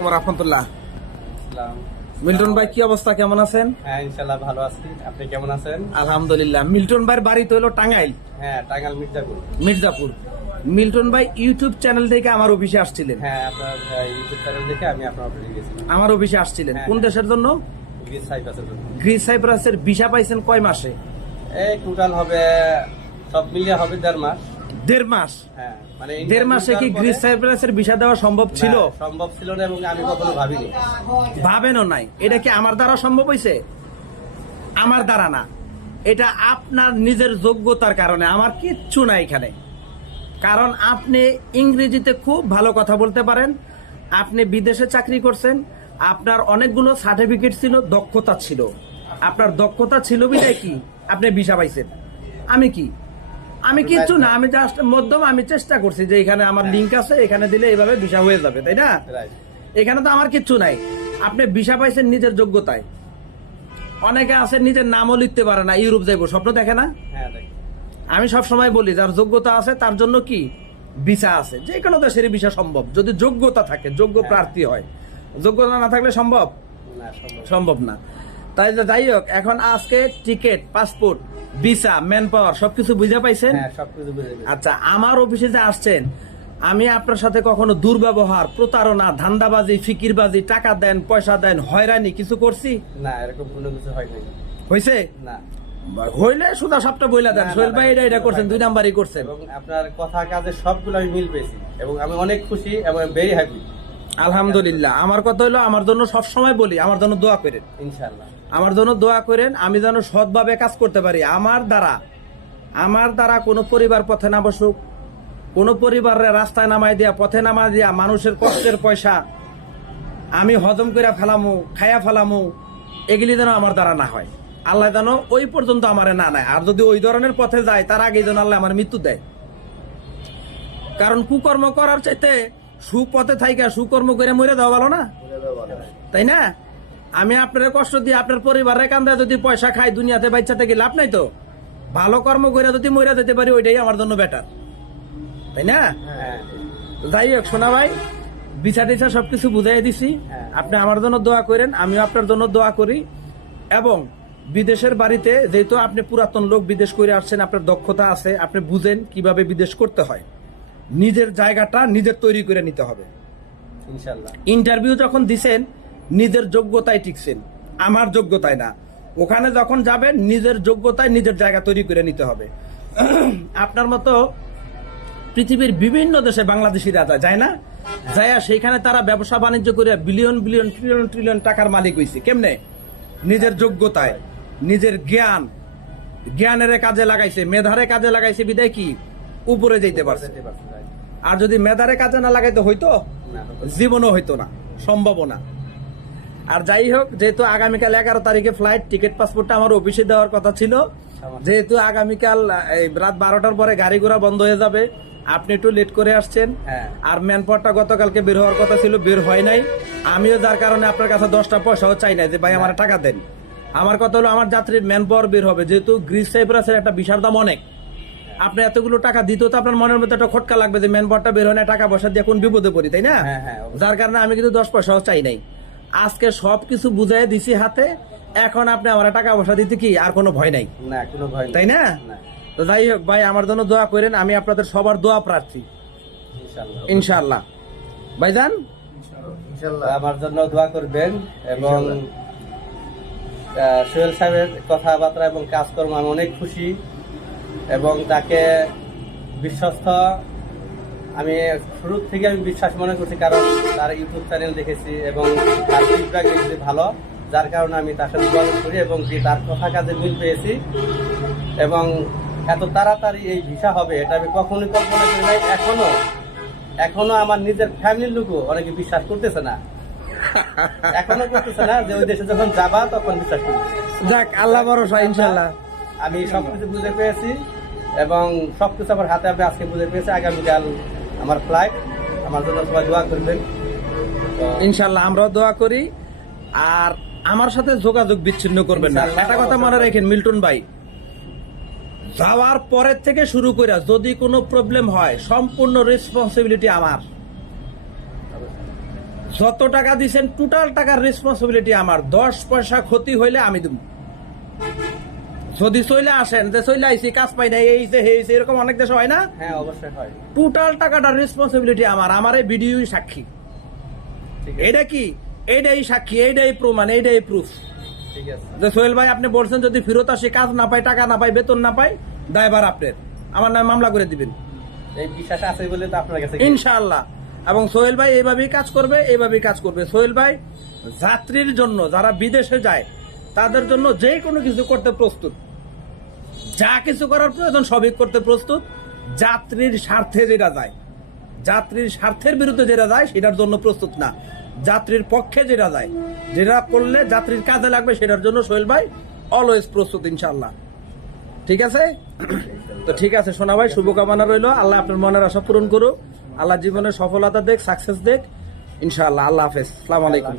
রহমতুল্লাহ। Milton ভাই কি অবস্থা? কেমন আছেন? হ্যাঁ ইনশাল্লাহ ভালো আছি। আপনি কেমন আছেন? আলহামদুলিল্লাহ। মিল্টন ভাইয়ের বাড়ি তো হলো টাঙ্গাইল। হ্যাঁ টাঙ্গাল মির্জাপুর। মির্জাপুর। মিল্টন ভাই ইউটিউব চ্যানেল থেকে আমার অফিসে আসছিলেন। হ্যাঁ আপনার ইউটিউব চ্যানেল দেখে আমি আপনার অফিসে গেছিলাম আমার অফিসে আসছিলেন। হ্যাঁ, কোন। দেশের জন্য? গ্রিস সাইপাসের জন্য। গ্রিস সাইপ্রাসের ভিসা পাইছেন কয় মাসে? এই টোটাল হবে সব মিলিয়ে হবে দেড় মাস। দেড় মাস। হ্যাঁ মানে দেড় মাসে কি গ্রিস সাইপ্রাসের ভিসা দেওয়া সম্ভব ছিল? সম্ভব ছিল না এবং আমি কখনো ভাবিনি। ভাবেনও নাই। এটা কি আমার দ্বারা সম্ভব হয়েছে? আমার দ্বারা না। এটা আপনার নিজের যোগ্যতার কারণে। আমার কিচ্ছু নাই এখানে। কারণ আপনি ইংরেজিতে খুব ভালো কথা বলতে পারেন। আপনি বিদেশে চাকরি করছেন। আপনার অনেকগুলো সার্টিফিকেট ছিল দক্ষতা ছিল। আপনার দক্ষতা ছিল বিদায় কি? আপনি ভিসা পাইছেন। আমি কি? আমি কিচ্ছু না আমি জাস্ট মধ্যম আমি চেষ্টা করছি যে এখানে আমার লিঙ্ক আছে এখানে দিলে এইভাবে ভিসা হয়ে যাবে তাই না? এখানে তো আমার কিচ্ছু নাই। আপনি ভিসা পাইছেন নিজের যোগ্যতায়। অনেকে আছে নিজের নামও লিখতে পারে না ইউরোপ যাইবো স্বপ্ন দেখে না? হ্যাঁ আমি সব সময় বলি যার যোগ্যতা আছে তার জন্য কি? ভিসা আছে। যে কোনো দেশের ভিসা সম্ভব। যদি যোগ্যতা থাকে যোগ্য প্রার্থী হয় যোগ্যতা না থাকলে সম্ভব? সম্ভব সম্ভব না। তাই যে যাই হোক এখন আজকে ticket passport visa manpower সবকিছু বুঝে পাইছেন? হ্যাঁ সবকিছু বুঝে গেছি আচ্ছা আমার অফিসে যে আসছেন। আমি আপনার সাথে কখনো দুর্ব্যবহার প্রতারণা ধান্দাবাজি ফিকিরবাজি টাকা দেন পয়সা দেন হয়রানি কিছু করছি? না এরকম কোনো কিছু হয় নাই। হয়েছে না। হইলে সুদা সবটা বইলা দেন। না, না, সোহেল ভাই না, এটা এটা করছেন দুই নাম্বারই করছেন। এবং আপনার কথা কাজে সবগুলো আমি মিল পেয়েছি। এবং আমি অনেক খুশি এবং ভেরি হ্যাপি আলহামদুলিল্লাহ। আমার কথা হলো আমার জন্য সব সময় বলি আমার জন্য দোয়া করেন। ইনশাল্লাহ আমার জন্য দোয়া করেন, আমি যেন সৎভাবে কাজ করতে পারি। আমার দ্বারা আমার দ্বারা কোনো পরিবার পথে না বসুক, কোনো পরিবারের রাস্তায় নামাই দিয়া, পথে নামাই দিয়া মানুষের কষ্টের পয়সা আমি হজম করে ফেলামু খায়া ফেলামু, এগুলি যেন আমার দ্বারা না হয়। আল্লাহ যেন ওই পর্যন্ত আমারে না নেয়। আর যদি ওই ধরনের পথে যায়, তার আগে যেন আল্লাহ আমার মৃত্যু দেয়। কারণ কুকর্ম করার চাইতে সুপথে থাইকা, সুকর্ম করে মরে দেওয়া ভালো না? তাই না? আমি আপনার কষ্ট দিয়ে আপনার পরিবারের কান্দা যদি পয়সা খাই দুনিয়াতে বাচ্চা থেকে লাভ নাই তো? ভালো কর্ম করে যদি মরে যেতে পারি ওইটাই আমার জন্য বেটার তাই না? হ্যাঁ। যাই হোক সোনা ভাই বিচার টিচা সবকিছু বুঝাই দিছি। হ্যাঁ। আপনি আমার জন্য দোয়া করেন আমিও আপনার জন্য দোয়া করি। এবং বিদেশের বাড়িতে যেহেতু আপনি পুরাতন লোক বিদেশ করে আসছেন আপনার দক্ষতা আছে আপনি বুঝেন কীভাবে বিদেশ করতে হয়। নিজের জায়গাটা নিজের তৈরি করে নিতে হবে। ইনশাল্লাহ। ইন্টারভিউ যখন দিছেন নিজের যোগ্যতায় টিকছেন। আমার যোগ্যতায় না। ওখানে যখন যাবেন নিজের যোগ্যতায় নিজের জায়গা তৈরি করে নিতে হবে। আপনার মতো পৃথিবীর বিভিন্ন দেশে বাংলাদেশিরা যায় যায় না? যায় সেইখানে তারা ব্যবসা বাণিজ্য করে বিলিয়ন বিলিয়ন ট্রিলিয়ন ট্রিলিয়ন টাকার মালিক হয়েছে কেমনে? নিজের যোগ্যতায় নিজের জ্ঞান। জ্ঞানের কাজে লাগাইছে মেধারে কাজে লাগাইছে বিদায় কি? উপরে যেতে পারছে. আর যদি মেধারে কাজে না লাগাইতে হইতো? জীবনও হইতো না সম্ভবও না। আর যাই হোক যেহেতু আগামীকাল এগারো তারিখে ফ্লাইট টিকিট পাসপোর্টটা আমার অফিসে দেওয়ার কথা ছিল। যেহেতু আগামীকাল এই রাত বারোটার পরে গাড়ি ঘোড়া বন্ধ হয়ে যাবে আপনি একটু লেট করে আসছেন। হ্যাঁ। আর ম্যানপাওয়ারটা গতকালকে বের হওয়ার কথা ছিল বের হয় নাই। আমিও যার কারণে আপনার কাছে দশটা পয়সাও চাই না যে ভাই আমার টাকা দেন। আমার কথা হলো আমার যাত্রীর ম্যান পাওয়ার বের হবে। যেহেতু গ্রিস সাইপ্রাসের একটা বিশাল দাম অনেক। আপনি এতগুলো টাকা দিতেও তো আপনার মনের মধ্যে একটা খটকা লাগবে যে ম্যান পাওয়ারটা বের হয় না টাকা পয়সা দিয়ে কোন বিপদে পড়ি তাই না? হ্যাঁ, হ্যাঁ। যার কারণে আমি কিন্তু দশ পয়সাও চাই নাই। আজকে সবকিছু বুঝাই দিছি হাতে এখন আপনি আমার টাকা পয়সা দিতে কি আর কোনো ভয় নাই? না কোনো ভয় তাই না? তো যাই হোক ভাই আমার জন্য দোয়া করেন আমি আপনাদের সবার দোয়া প্রার্থী। ইনশাল্লাহ ইনশাআল্লাহ। ভাইজান? আমার জন্য দোয়া করবেন এবং সোহেল সাহেবের কথাবার্তা এবং কাজকর্ম আমি অনেক খুশি এবং তাকে বিশ্বস্ত আমি শুরু থেকে আমি বিশ্বাস মনে করছি কারণ তার ইউটিউব চ্যানেল দেখেছি এবং তার ফিডব্যাক দেখেছি ভালো যার কারণে আমি তার সাথে যোগাযোগ করি এবং কি তার কথা কাজে মিল পেয়েছি। এবং এত তাড়াতাড়ি এই ভিসা হবে এটা আমি কখনোই কল্পনা করি নাই এখনও। এখনও আমার নিজের ফ্যামিলির লোকও অনেকে বিশ্বাস করতেছে না। এখনও করতেছে না যে ওই দেশে যখন যাবা তখন বিশ্বাস করবে। যাক আল্লাহ ভরসা ইনশাআল্লাহ আমি সবকিছু বুঝে পেয়েছি এবং সবকিছু আমার হাতে আমি আজকে বুঝে পেয়েছি আগামীকাল আমার ফ্লাইট আমার জন্য সবাই দোয়া করবেন। তো ইনশাআল্লাহ আমরাও দোয়া করি। আর আমার সাথে যোগাযোগ বিচ্ছিন্ন করবেন না। একটা কথা মনে রাখেন মিল্টন ভাই যাওয়ার পরের থেকে শুরু করে যদি কোনো প্রবলেম হয় সম্পূর্ণ রেসপন্সিবিলিটি আমার। যত টাকা দিছেন টোটাল টাকার রেসপন্সিবিলিটি আমার। দশ পয়সা ক্ষতি হইলে আমি দেব। যদি চলে আসেন যে চলে আইসি কাজ পাই না এই যে হয়েছে এরকম অনেক দেশ হয় না? হ্যাঁ অবশ্যই হয়। টোটাল টাকাটার রেসপন্সিবিলিটি আমার আমার এই ভিডিওই সাক্ষী। এটা কি? এইটাই সাক্ষী এইটাই প্রমাণ এইটাই প্রুফ যে সোহেল ভাই আপনি বলছেন যদি ফেরত আসে কাজ না পাই টাকা না পাই বেতন না পাই দায়বার আপনার। আমার নামে মামলা করে দিবেন। এই বিশ্বাস আছে বলে তো আপনার কাছে ইনশাআল্লাহ। এবং সোহেল ভাই এইভাবেই কাজ করবে এইভাবেই কাজ করবে। সোহেল ভাই যাত্রীর জন্য যারা বিদেশে যায় তাদের জন্য যে কোনো কিছু করতে প্রস্তুত। যা কিছু করার প্রয়োজন সবই করতে প্রস্তুত। যাত্রীর স্বার্থে যেটা যায়। যাত্রীর স্বার্থের বিরুদ্ধে যেটা যায়, সেটার জন্য প্রস্তুত না। যাত্রীর পক্ষে যেটা যায়। যেটা করলে যাত্রীর কাজে লাগবে, সেটার জন্য সোহেল ভাই অলওয়েজ প্রস্তুত ইনশাল্লাহ ঠিক আছে? তো ঠিক আছে, সোনা ভাই, শুভকামনা রইল। আল্লাহ আপনার মনের আশা পূরণ করুক। আল্লাহ জীবনের সফলতা দেখ সাকসেস দেখ। ইনশাআল্লাহ, আল্লাহ হাফেজ। সালাম আলাইকুম।